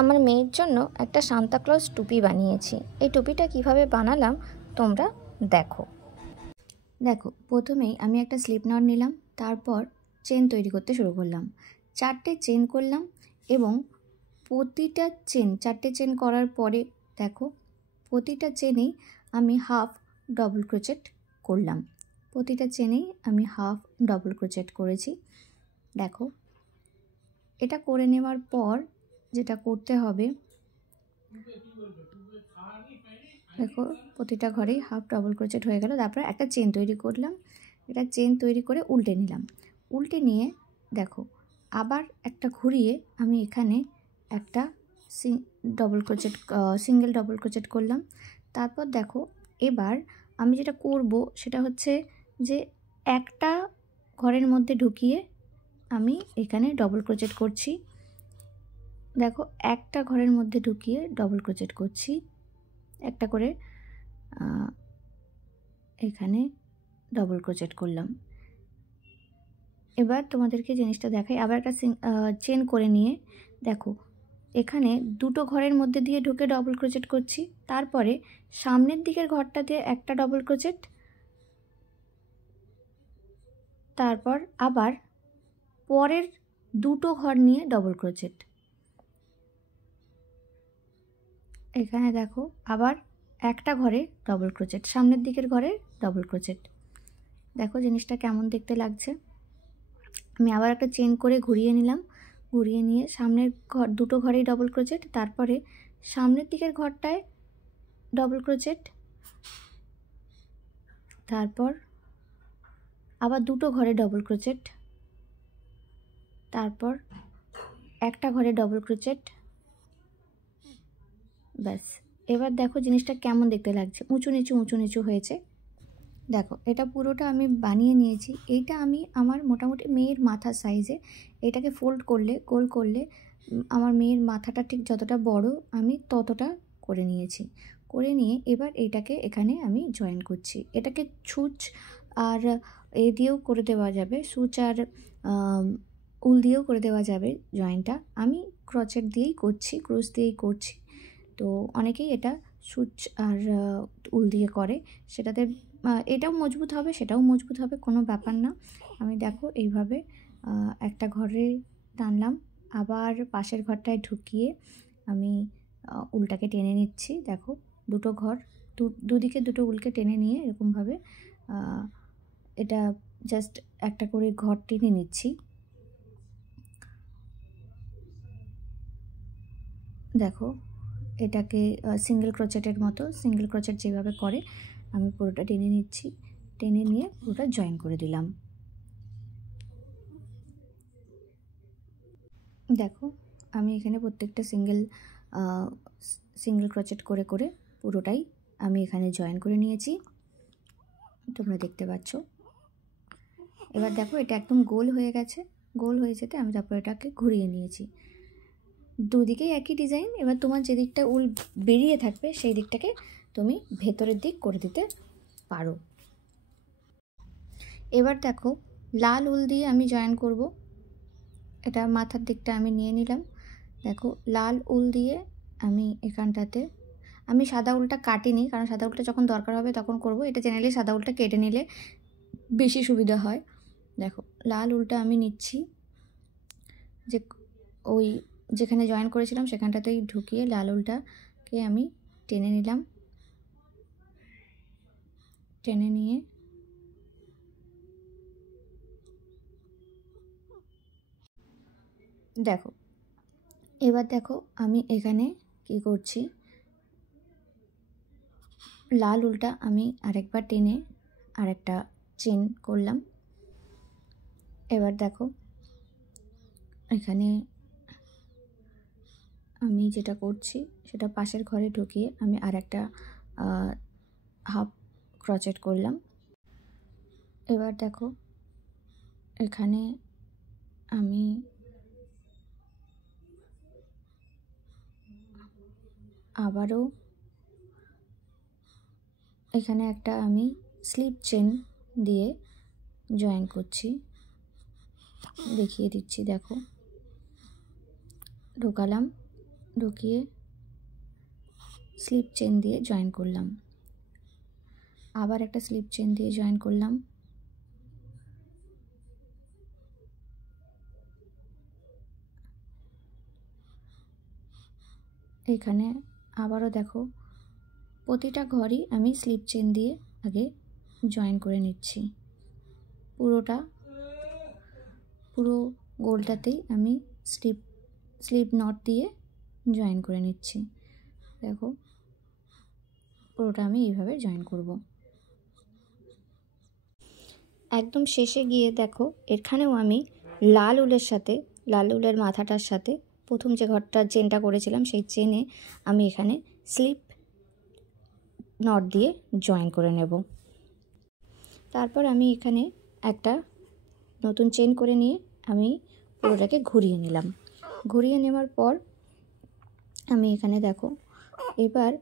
আমার মেয়ের জন্য একটা সান্তা ক্লজ টুপি বানিয়েছি। এই টুপিটা কিভাবে বানালাম তোমরা দেখো। প্রথমেই আমি একটা স্লিপ নট নিলাম, তারপর চেন তৈরি করতে শুরু করলাম। 4টে চেন করলাম এবং প্রতিটা চেন 4টে চেন করার পরে দেখো প্রতিটা চেনেই আমি হাফ ডবল ক্রোচেট করলাম। প্রতিটা চেনেই আমি হাফ ডবল ক্রোচেট করেছি। দেখো এটা করে নেওয়ার পর যেটা করতে হবে, দেখো প্রতিটা ঘরেই হাফ ডবল ক্রোচেট হয়ে গেল। তারপর একটা চেন তৈরি করলাম, এটা চেন তৈরি করে উল্টে নিলাম। উল্টে নিয়ে দেখো আবার একটা ঘুরিয়ে আমি এখানে একটা সিঙ্গেল ডবল ক্রোচেট করলাম। তারপর দেখো এবার আমি যেটা করব সেটা হচ্ছে যে একটা ঘরের মধ্যে ঢুকিয়ে আমি এখানে ডবল ক্রোচেট করছি। দেখো একটা ঘরের মধ্যে ঢুকিয়ে ডবল ক্রোচেট করছি, একটা করে এখানে ডবল ক্রোচেট করলাম। এবার তোমাদেরকে জিনিসটা দেখাই। আবার একটা চেন করে নিয়ে দেখো এখানে দুটো ঘরের মধ্যে দিয়ে ঢুকে ডবল ক্রোচেট করছি, তারপরে সামনের দিকের ঘরটা দিয়ে একটা ডবল ক্রোচেট, তারপর আবার পরের দুটো ঘর নিয়ে ডবল ক্রোচেট। এখানে দেখো আবার একটা ঘরে ডবল ক্রোচেট, সামনের দিকের ঘরে ডবল ক্রোচেট। দেখো জিনিসটা কেমন দেখতে লাগছে। আমি আবার একটা চেন করে ঘুরিয়ে নিলাম, ঘুরিয়ে নিয়ে সামনের দুটো ঘরেই ডবল ক্রোচেট, তারপরে সামনের দিকের ঘরটায় ডবল ক্রোচেট, তারপর আবার দুটো ঘরে ডবল ক্রোচেট, তারপর একটা ঘরে ডবল ক্রোচেট। ব্যাস, এবার দেখো জিনিসটা কেমন দেখতে লাগছে, উঁচু নিচু হয়েছে। দেখো এটা পুরোটা আমি বানিয়ে নিয়েছি। এইটা আমি আমার মোটামুটি মেয়ের মাথার সাইজে, এটাকে ফোল্ড করলে গোল করলে আমার মেয়ের মাথাটা ঠিক যতটা বড় আমি ততটা করে নিয়েছি। করে নিয়ে এবার এইটাকে এখানে আমি জয়েন করছি। এটাকে ছুঁচ আর এ দিয়েও করে দেওয়া যাবে, সূচ আর উল দিয়েও করে দেওয়া যাবে জয়েনটা। আমি ক্রোচেট দিয়েই করছি, ক্রুশ দিয়েই করছি। তো অনেকেই এটা সূচ আর উল দিয়ে করে, সেটাতে এটাও মজবুত হবে সেটাও মজবুত হবে, কোনো ব্যাপার না। আমি দেখো এইভাবে একটা ঘরে টানলাম, আবার পাশের ঘরটায় ঢুকিয়ে আমি উলটাকে টেনে নিচ্ছি। দেখো দুটো ঘর দুদিকে দুটো উলকে টেনে নিয়ে এরকমভাবে এটা জাস্ট একটা করে ঘর টেনে নিচ্ছি। দেখো এটাকে সিঙ্গেল ক্রোচেটের মতো, সিঙ্গেল ক্রোচেট যেভাবে করে আমি পুরোটা টেনে নিচ্ছি, টেনে নিয়ে পুরোটা জয়েন করে দিলাম। দেখো আমি এখানে প্রত্যেকটা সিঙ্গেল ক্রোচেট করে করে পুরোটাই আমি এখানে জয়েন করে নিয়েছি, তোমরা দেখতে পাচ্ছ। এবার দেখো এটা একদম গোল হয়ে গেছে, গোল হয়ে যেতে আমি তারপর এটাকে ঘুরিয়ে নিয়েছি। দুদিকেই একই ডিজাইন। এবার তোমার যে দিকটা উল বেরিয়ে থাকবে সেই দিকটাকে তুমি ভেতরের দিক করে দিতে পারো। এবার দেখো লাল উল দিয়ে আমি জয়েন করব। এটা মাথার দিকটা আমি নিয়ে নিলাম। দেখো লাল উল দিয়ে আমি এখানটাতে, আমি সাদা উলটা কাটিনি কারণ সাদা উলটা যখন দরকার হবে তখন করব। এটা জেনারেলি সাদা উলটা কেটে নিলে বেশি সুবিধা হয়। দেখো লাল উলটা আমি নিচ্ছি, যে ওই যেখানে জয়েন করেছিলাম সেখানটাতেই ঢুকিয়ে লাল উলটাকে আমি টেনে নিলাম। টেনে নিয়ে দেখো এবার দেখো আমি এখানে কি করছি, লাল উলটা আমি আরেকবার টেনে আরেকটা চেন করলাম। এবার দেখো এখানে আমি যেটা করছি সেটা পাশের ঘরে ঢুকিয়ে আমি আরেকটা হাফ ক্রোচেট করলাম। এবার দেখো এখানে আমি আবারও এখানে একটা আমি স্লিপ চেন দিয়ে জয়েন করছি, দেখিয়ে দিচ্ছি। দেখো ঢোকালাম, ঢুকিয়ে স্লিপ চেন দিয়ে জয়েন করলাম, আবার একটা স্লিপ চেন দিয়ে জয়েন করলাম, এখানে আবারও দেখো প্রতিটা ঘরই আমি স্লিপ চেন দিয়ে আগে জয়েন করে নিচ্ছি। পুরো গোলটাতেই আমি স্লিপ নট দিয়ে জয়েন করে নিচ্ছি। দেখো পুরোটা আমি এইভাবে জয়েন করব। একদম শেষে গিয়ে দেখো এখানেও আমি লাল উলের মাথাটার সাথে প্রথম যে ঘরটার চেনটা করেছিলাম সেই চেনে আমি এখানে স্লিপ নট দিয়ে জয়েন করে নেব। তারপর আমি এখানে একটা নতুন চেন করে নিয়ে আমি পুরোটাকে ঘুরিয়ে নিলাম। ঘুরিয়ে নেওয়ার পর আমি এখানে দেখো এবার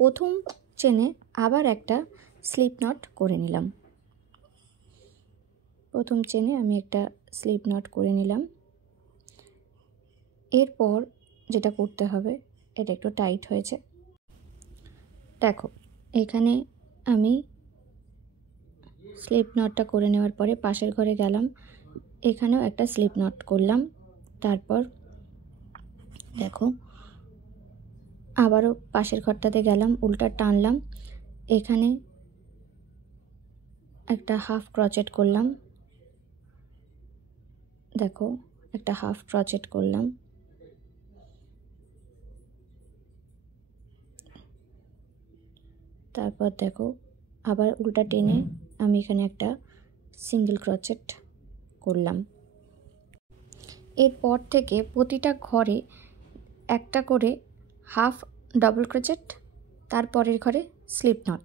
প্রথম চেনে আবার একটা স্লিপ নট করে নিলাম। প্রথম চেনে আমি একটা স্লিপ নট করে নিলাম। এরপর যেটা করতে হবে, এটা একটু টাইট হয়েছে, দেখো এখানে আমি স্লিপ নটটা করে নেওয়ার পরে পাশের ঘরে গেলাম, এখানেও একটা স্লিপ নট করলাম। তারপর দেখো আবারও পাশের ঘরটাতে গেলাম, উল্টা টানলাম, এখানে একটা হাফ ক্রচেট করলাম, দেখো একটা হাফ ক্রচেট করলাম। তারপর দেখো আবার উল্টা টেনে আমি এখানে একটা সিঙ্গেল ক্রচেট করলাম। এরপর থেকে প্রতিটা ঘরে একটা করে হাফ ডবল ক্রোচেট, তারপরের ঘরে স্লিপ নট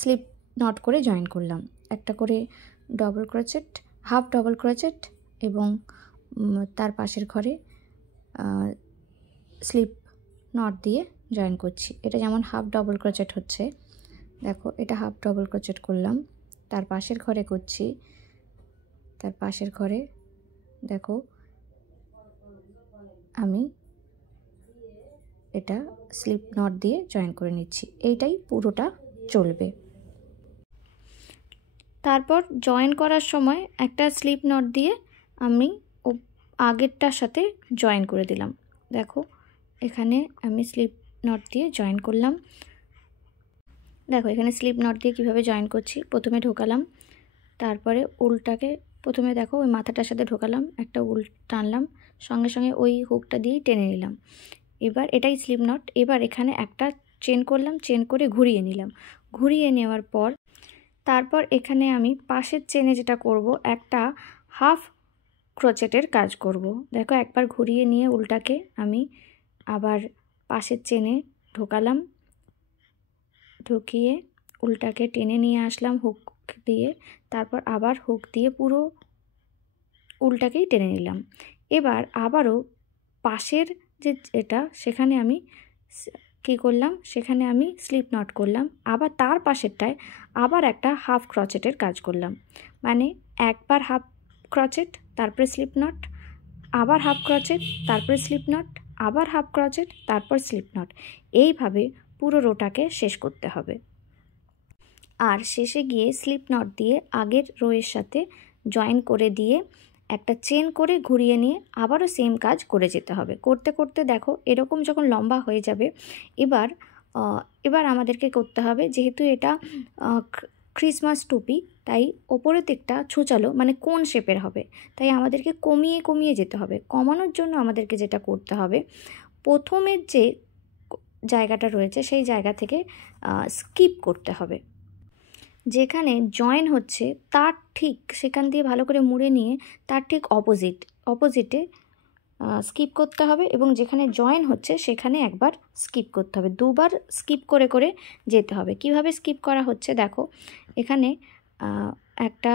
স্লিপ নট করে জয়েন করলাম। একটা করে double crochet, half double crochet এবং তার পাশের ঘরে স্লিপ নট দিয়ে জয়েন করছি। এটা যেমন হাফ ডবল ক্রোচেট হচ্ছে, দেখো এটা হাফ ডবল ক্রোচেট করলাম, তার পাশের ঘরে করছি, তার পাশের ঘরে দেখো আমি এটা স্লিপ নট দিয়ে জয়েন করে নিচ্ছি। এইটাই পুরোটা চলবে। তারপর জয়েন করার সময় একটা স্লিপ নট দিয়ে আমি আগেরটার সাথে জয়েন করে দিলাম। দেখো এখানে আমি স্লিপ নট দিয়ে জয়েন করলাম। দেখো এখানে স্লিপ নট দিয়ে কীভাবে জয়েন করছি, প্রথমে ঢোকালাম, তারপরে উলটাকে প্রথমে দেখো ওই মাথাটার সাথে ঢোকালাম, একটা উল টানলাম, সঙ্গে সঙ্গে ওই হুকটা দিয়েই টেনে নিলাম। এবার এটাই স্লিপ নট। এবার এখানে একটা চেন করলাম, চেন করে ঘুরিয়ে নিলাম। ঘুরিয়ে নেওয়ার পর তারপর এখানে আমি পাশের চেনে যেটা করব, একটা হাফ ক্রোচেটের কাজ করব। দেখো একবার ঘুরিয়ে নিয়ে উলটাকে আমি আবার পাশের চেনে ঢোকালাম, ঢুকিয়ে উলটাকে টেনে নিয়ে আসলাম হুক দিয়ে, তারপর আবার হুক দিয়ে পুরো উলটাকেই টেনে নিলাম। এবার আবারও পাশের যে এটা সেখানে আমি কী করলাম, সেখানে আমি স্লিপ নট করলাম, আবার তার পাশেরটায় আবার একটা হাফ ক্রচেটের কাজ করলাম। মানে একবার হাফ ক্রচেট, তারপরে স্লিপ নট, আবার হাফ ক্রচেট, তারপরে স্লিপ নট, আবার হাফ ক্রচেট, তারপর স্লিপ নট। এইভাবে পুরো রোটাকে শেষ করতে হবে। আর শেষে গিয়ে স্লিপ নট দিয়ে আগের রোয়ের সাথে জয়েন করে দিয়ে একটা চেন করে ঘুরিয়ে নিয়ে আবারও সেম কাজ করে যেতে হবে। করতে করতে দেখো এরকম যখন লম্বা হয়ে যাবে, এবার আমাদেরকে করতে হবে, যেহেতু এটা ক্রিসমাস টুপি তাই ওপরের দিকটা ছুঁচালো মানে কোন শেপের হবে, তাই আমাদেরকে কমিয়ে কমিয়ে যেতে হবে। কমানোর জন্য আমাদেরকে যেটা করতে হবে, প্রথমের যে জায়গাটা রয়েছে সেই জায়গা থেকে স্কিপ করতে হবে। যেখানে জয়েন হচ্ছে তার ঠিক সেখান দিয়ে ভালো করে মুড়ে নিয়ে তার ঠিক অপোজিটে স্কিপ করতে হবে, এবং যেখানে জয়েন হচ্ছে সেখানে একবার স্কিপ করতে হবে। দুবার স্কিপ করে করে যেতে হবে। কিভাবে স্কিপ করা হচ্ছে দেখো, এখানে একটা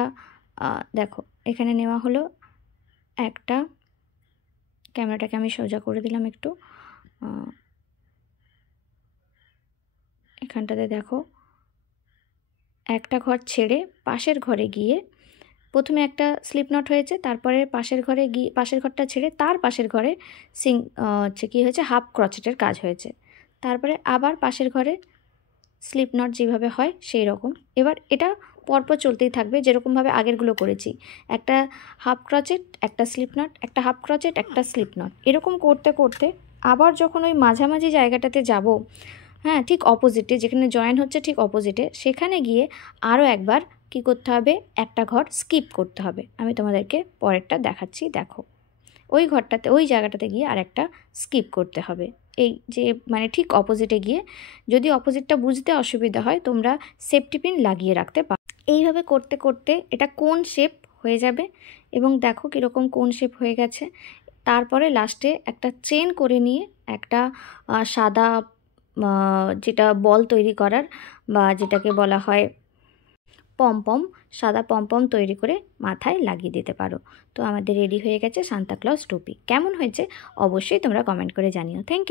দেখো এখানে নেওয়া হলো একটা, ক্যামেরাটাকে আমি সোজা করে দিলাম একটু, এখানটাতে দেখো একটা ঘর ছেড়ে পাশের ঘরে গিয়ে প্রথমে একটা স্লিপ নট হয়েছে, তারপরে পাশের ঘরে গিয়ে পাশের ঘরটা ছেড়ে তার পাশের ঘরে হচ্ছে কী হয়েছে, হাফ ক্রচেটের কাজ হয়েছে। তারপরে আবার পাশের ঘরে স্লিপ নট যেভাবে হয় সেই রকম। এবার এটা পরপর চলতেই থাকবে যেরকমভাবে আগেরগুলো করেছি, একটা হাফ ক্রচেট, একটা স্লিপ নট, একটা হাফ ক্রচেট, একটা স্লিপ নট, এরকম করতে করতে আবার যখন ওই মাঝামাঝি জায়গাটাতে যাব, হ্যাঁ ঠিক অপোজিটে যেখানে জয়েন হচ্ছে ঠিক অপোজিটে, সেখানে গিয়ে আরও একবার কি করতে হবে, একটা ঘর স্কিপ করতে হবে। আমি তোমাদেরকে পরেরটা দেখাচ্ছি, দেখো ওই ঘরটাতে ওই জায়গাটাতে গিয়ে আরেকটা স্কিপ করতে হবে, এই যে মানে ঠিক অপোজিটে গিয়ে। যদি অপোজিটটা বুঝতে অসুবিধা হয় তোমরা সেফটি পিন লাগিয়ে রাখতে পারো। এইভাবে করতে করতে এটা কোন শেপ হয়ে যাবে, এবং দেখো কীরকম কোন শেপ হয়ে গেছে। তারপরে লাস্টে একটা চেন করে নিয়ে একটা সাদা যেটা বল তৈরি করার বা যেটাকে বলা হয় পমপম, সাদা পমপম তৈরি করে মাথায় লাগিয়ে দিতে পারো। তো আমাদের রেডি হয়ে গেছে সান্তা ক্লজ টুপি। কেমন হয়েছে অবশ্যই তোমরা কমেন্ট করে জানিও। Thank you.